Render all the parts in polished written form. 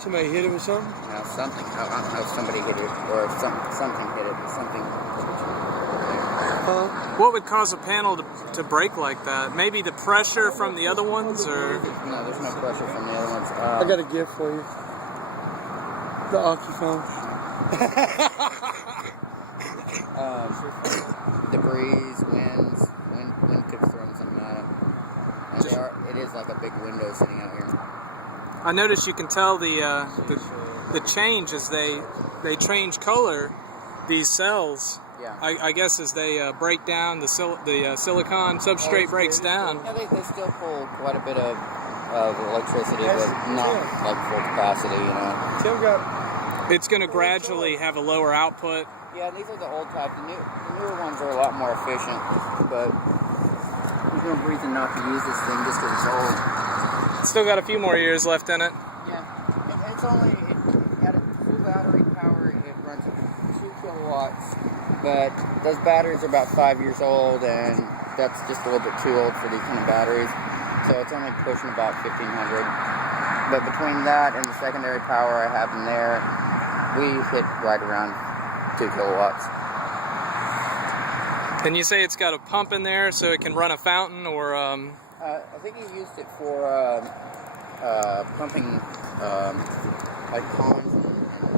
Somebody hit it with something? No, something. I don't know if somebody hit it or if something hit it, but something. What would cause a panel to break like that? Maybe the pressure from the other ones, or? No, there's no pressure from the other ones. I got a gift for you. The Occuphone. Debris, wind could throw something at it. And it is like a big window sitting out here. I noticed you can tell the change as they change color. These cells. Yeah. I guess as they break down, the silicon substrate breaks down. Yeah, they still pull quite a bit of electricity, but not like full capacity, you know. Tim got. It's going to gradually have a lower output. Yeah, these are the old type. The newer ones are a lot more efficient, but there's no reason not to use this thing just because it's old. Still got a few more years left in it. Yeah, it's only at a full battery power. It runs up to 2 kilowatts, but those batteries are about 5 years old, and that's just a little bit too old for these kind of batteries. So it's only pushing about 1,500. But between that and the secondary power I have in there, we hit right around 2 kilowatts. And you say it's got a pump in there so it can run a fountain, or I think he used it for pumping like ponds and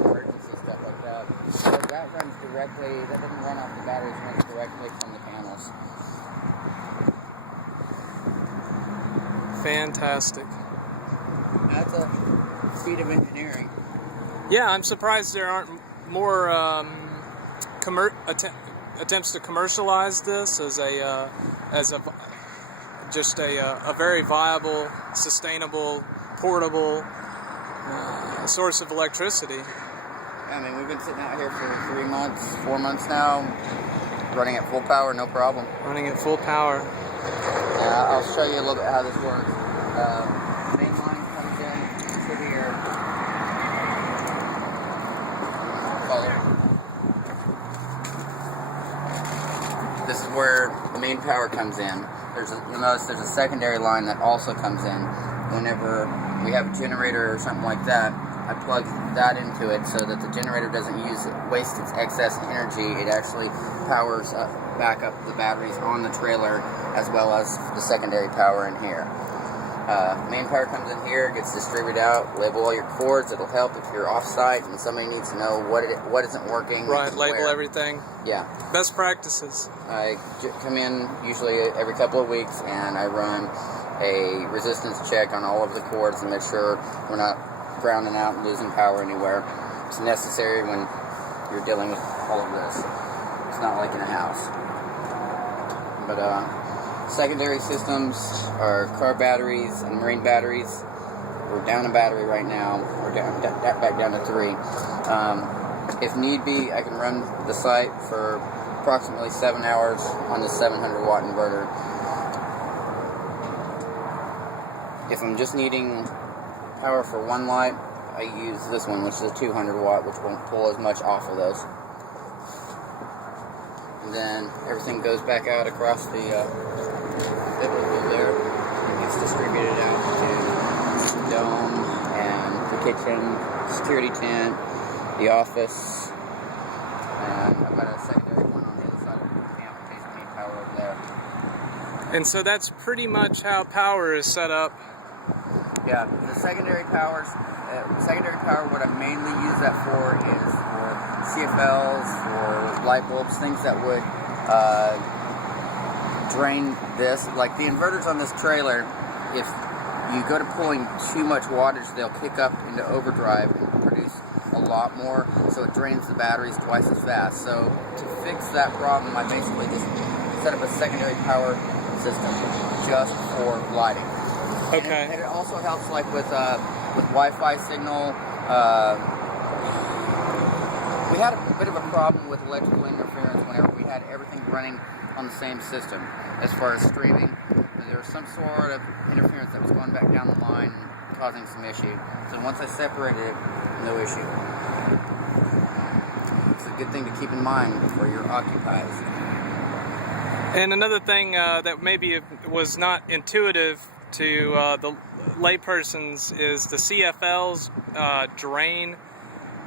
emergency stuff like that. So that runs directly, that doesn't run off the batteries, it runs directly from the panels. fantastic. That's a feat of engineering. Yeah, I'm surprised there aren't more attempts to commercialize this as a very viable, sustainable, portable source of electricity. I mean, we've been sitting out here for 3 months, 4 months now, running at full power, no problem. Running at full power. I'll show you a little bit how this works. Main line comes in to here. Follow. This is where the main power comes in. You'll notice there's a secondary line that also comes in. Whenever we have a generator or something like that, I plug that into it so that the generator doesn't waste its excess energy. It actually powers back up the batteries on the trailer as well as the secondary power in here. Main power comes in here, gets distributed out. Label all your cords. It'll help if you're off-site and somebody needs to know what isn't working. Right, label everything. Yeah. Best practices. I come in usually every couple of weeks and I run a resistance check on all of the cords and make sure we're not grounding out and losing power anywhere. It's necessary when you're dealing with all of this. It's not like in a house. But secondary systems are car batteries and marine batteries. We're down a battery right now. We're back down to 3. If need be, I can run the site for approximately 7 hours on the 700 watt inverter. If I'm just needing power for one light, I use this one, which is a 200 watt, which won't pull as much off of those. And then everything goes back out across the biblical there and gets distributed out to the dome and the kitchen, security tent, the office, and I've got a secondary one on the other side of the camp in case I need power over there. And so that's pretty much how power is set up. Yeah, the secondary power, what I mainly use that for is for CFLs, for light bulbs, things that would drain this. Like the inverters on this trailer, if you go to pulling too much wattage, they'll kick up into overdrive and produce a lot more, so it drains the batteries twice as fast. So to fix that problem, I basically just set up a secondary power system just for lighting. Okay. And it also helps like with Wi-Fi signal. We had a bit of a problem with electrical interference whenever we had everything running on the same system. As far as streaming, there was some sort of interference that was going back down the line and causing some issue. So once I separated it, no issue. It's a good thing to keep in mind before you're occupied. And another thing that maybe was not intuitive to laypersons is the CFLs drain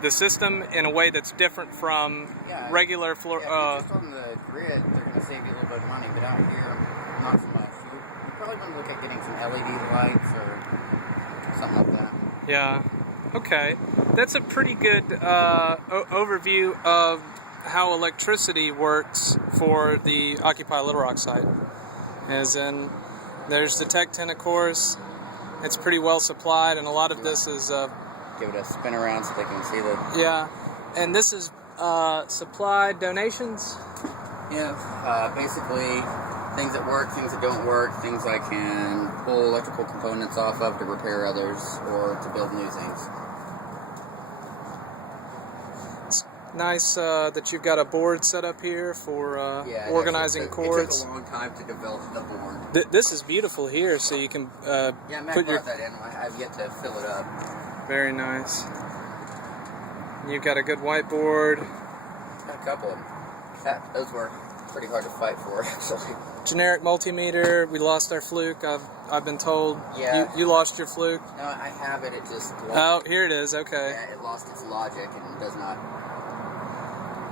the system in a way that's different from regular floor. Just on the grid, they're going to save you a little bit of money, but out here, not so much. So you probably want to look at getting some LED lights or something like that. Yeah. Okay. That's a pretty good overview of how electricity works for the Occupy Little Rock site. As in, there's the Tech 10, of course. It's pretty well supplied, and a lot of this is... Give it a spin around so they can see the... Yeah. And this is supplied donations? Yeah. Basically, things that work, things that don't work, things I can pull electrical components off of to repair others or to build new things. Nice that you've got a board set up here for organizing cords. It took a long time to develop the board. This is beautiful here, so you can Matt put your... brought that in. I've yet to fill it up. Very nice. You've got a good whiteboard. A couple of them. Those were pretty hard to fight for, actually. Generic multimeter. We lost our fluke. I've been told. Yeah. You lost your fluke. No, I have it. It just. Oh, here it is. Okay. Yeah, it lost its logic and does not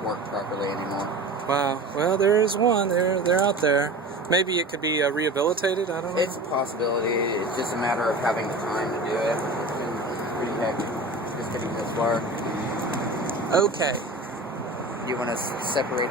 work properly anymore. Wow. Well, there is one. They're out there. Maybe it could be rehabilitated. I don't know. It's a possibility. It's just a matter of having the time to do it. It's pretty hectic. Just getting this far. Okay. Do you want to separate?